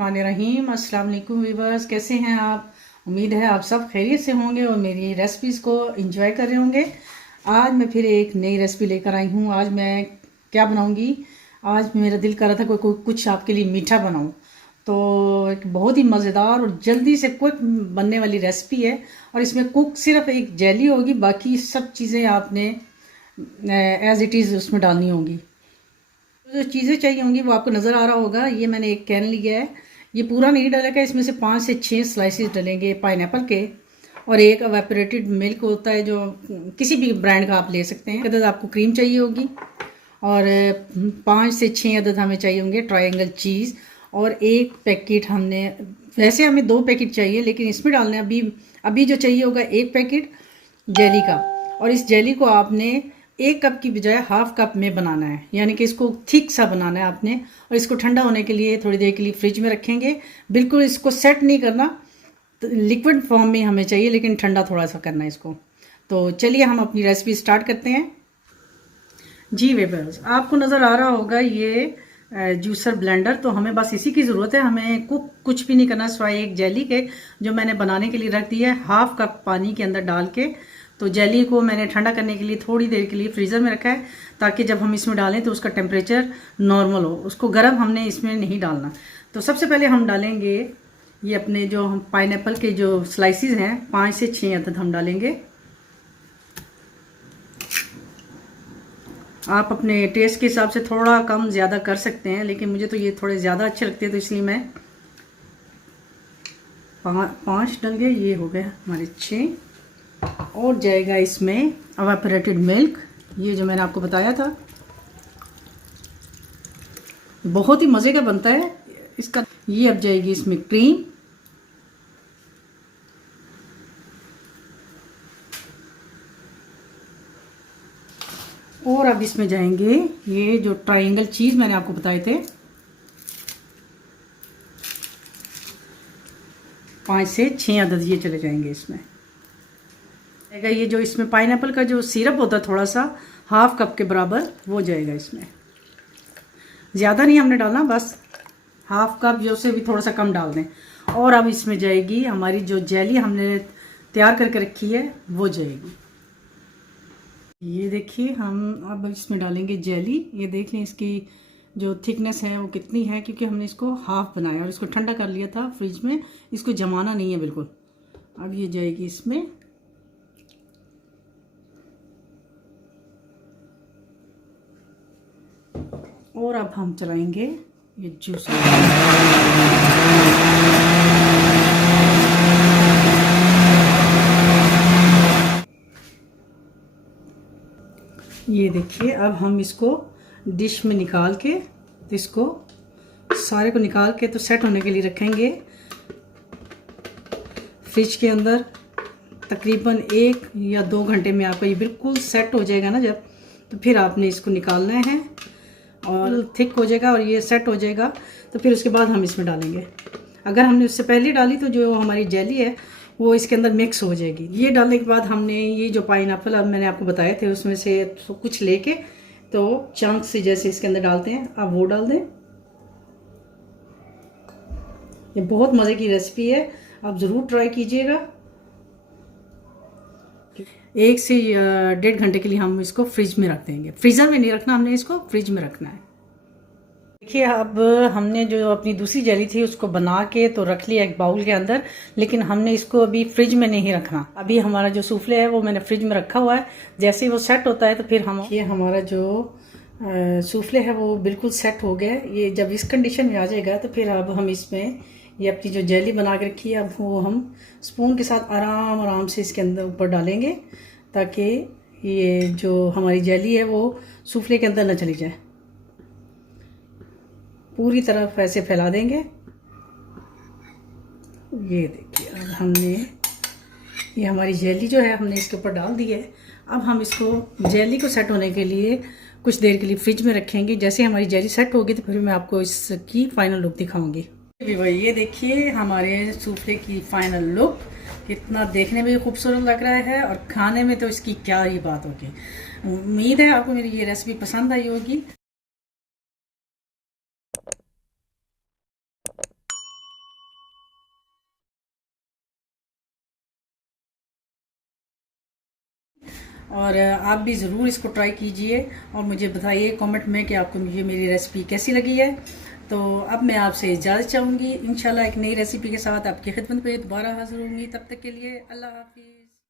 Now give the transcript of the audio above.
बिस्मिल्लाहिर्रहमानिर्रहीम। अस्सलाम वालेकुम वीवर्स, कैसे हैं आप? उम्मीद है आप सब खैरियत से होंगे और मेरी रेसिपीज़ को एंजॉय कर रहे होंगे। आज मैं फिर एक नई रेसिपी लेकर आई हूँ। आज मैं क्या बनाऊँगी? आज मेरा दिल कर रहा था कुछ आपके लिए मीठा बनाऊँ। तो एक बहुत ही मज़ेदार और जल्दी से क्विक बनने वाली रेसिपी है। और इसमें कुक सिर्फ एक जेली होगी, बाकी सब चीज़ें आपने एज़ इट इज़ उसमें डालनी होगी। जो चीज़ें चाहिए होंगी वो आपको नज़र आ रहा होगा। ये मैंने एक कैन लिया है। ये पूरा नहीं डालेगा, इसमें से 5 से 6 स्लाइसेस डलेंगे पाइनएप्पल के। और एक एवेपोरेटेड मिल्क होता है जो किसी भी ब्रांड का आप ले सकते हैं। अदद आपको क्रीम चाहिए होगी और 5 से 6 अदद हमें चाहिए होंगे ट्रायंगल चीज़। और एक पैकेट हमने, वैसे हमें 2 पैकेट चाहिए लेकिन इसमें डालने अभी जो चाहिए होगा 1 पैकेट जेली का। और इस जेली को आपने 1 कप की बजाय हाफ कप में बनाना है, यानी कि इसको थिक सा बनाना है आपने। और इसको ठंडा होने के लिए थोड़ी देर के लिए फ्रिज में रखेंगे। बिल्कुल इसको सेट नहीं करना, तो लिक्विड फॉर्म में हमें चाहिए लेकिन ठंडा थोड़ा सा करना है इसको। तो चलिए हम अपनी रेसिपी स्टार्ट करते हैं। जी वेबर्स, आपको नज़र आ रहा होगा ये जूसर ब्लेंडर। तो हमें बस इसी की ज़रूरत है। हमें कुछ भी नहीं करना सिवाय एक जेली के, जो मैंने बनाने के लिए रख दी है हाफ कप पानी के अंदर डाल के। तो जेली को मैंने ठंडा करने के लिए थोड़ी देर के लिए फ्रीज़र में रखा है, ताकि जब हम इसमें डालें तो उसका टेम्परेचर नॉर्मल हो। उसको गर्म हमने इसमें नहीं डालना। तो सबसे पहले हम डालेंगे ये अपने जो हम पाइनएप्पल के जो स्लाइसिस हैं 5 से 6 अदद हम डालेंगे। आप अपने टेस्ट के हिसाब से थोड़ा कम ज़्यादा कर सकते हैं, लेकिन मुझे तो ये थोड़े ज़्यादा अच्छे लगते हैं तो इसलिए मैं 5 डल गए। ये हो गए हमारे 6। और जाएगा इसमें एवापोरेटेड मिल्क, ये जो मैंने आपको बताया था। बहुत ही मज़े का बनता है इसका। ये अब जाएगी इसमें क्रीम। और अब इसमें जाएंगे ये जो ट्रायंगल चीज़ मैंने आपको बताए थे, 5 से 6 अदद ये चले जाएंगे इसमें। ये जो इसमें पाइनएप्पल का जो सिरप होता है थोड़ा सा हाफ कप के बराबर, वो जाएगा इसमें। ज़्यादा नहीं हमने डालना, बस हाफ कप जो से भी थोड़ा सा कम डाल दें। और अब इसमें जाएगी हमारी जो जेली हमने तैयार करके रखी है, वो जाएगी। ये देखिए हम अब इसमें डालेंगे जेली। ये देख लें इसकी जो थिकनेस है वो कितनी है, क्योंकि हमने इसको हाफ बनाया और इसको ठंडा कर लिया था फ्रिज में। इसको जमाना नहीं है बिल्कुल। अब ये जाएगी इसमें। और अब हम चलाएंगे ये जूस। ये देखिए अब हम इसको डिश में निकाल के, तो इसको सारे को निकाल के तो सेट होने के लिए रखेंगे फ्रिज के अंदर। तकरीबन 1 या 2 घंटे में आपका ये बिल्कुल सेट हो जाएगा ना जब, तो फिर आपने इसको निकालना है और थिक हो जाएगा और ये सेट हो जाएगा। तो फिर उसके बाद हम इसमें डालेंगे। अगर हमने उससे पहले डाली तो जो हमारी जेली है वो इसके अंदर मिक्स हो जाएगी। ये डालने के बाद हमने ये जो पाइनएप्पल अब मैंने आपको बताए थे उसमें से तो कुछ लेके तो चंक से जैसे इसके अंदर डालते हैं, आप वो डाल दें। ये बहुत मज़े की रेसिपी है, आप ज़रूर ट्राई कीजिएगा। 1 से 1.5 घंटे के लिए हम इसको फ्रिज में रख देंगे। फ्रीज़र में नहीं रखना, हमने इसको फ्रिज में रखना है। देखिए अब हमने जो अपनी दूसरी जेली थी उसको बना के तो रख लिया एक बाउल के अंदर, लेकिन हमने इसको अभी फ्रिज में नहीं रखना। अभी हमारा जो सूफले है वो मैंने फ्रिज में रखा हुआ है। जैसे ही वो सेट होता है तो फिर हम ये हमारा जो सूफले है वो बिल्कुल सेट हो गया। ये जब इस कंडीशन में आ जाएगा तो फिर अब हम इसमें ये अपनी जो जेली बना के रखी है अब वो हम स्पून के साथ आराम आराम से इसके अंदर ऊपर डालेंगे, ताकि ये जो हमारी जेली है वो सूफले के अंदर ना चली जाए। पूरी तरफ ऐसे फैला देंगे। ये देखिए अब हमने ये हमारी जेली जो है हमने इसके ऊपर डाल दी है। अब हम इसको जेली को सेट होने के लिए कुछ देर के लिए फ्रिज में रखेंगे। जैसे हमारी जेली सेट होगी तो फिर मैं आपको इसकी फाइनल लुक दिखाऊंगी। भाई ये देखिए हमारे सूफले की फाइनल लुक, कितना देखने में खूबसूरत लग रहा है और खाने में तो इसकी क्या ही बात होगी। उम्मीद है आपको मेरी ये रेसिपी पसंद आई होगी। और आप भी ज़रूर इसको ट्राई कीजिए और मुझे बताइए कमेंट में कि आपको मुझे मेरी रेसिपी कैसी लगी है। तो अब मैं आपसे इजाज़त चाहूँगी, इंशाल्लाह एक नई रेसिपी के साथ आपकी खिदमत में दोबारा हाजिर होंगी। तब तक के लिए अल्लाह हाफिज़।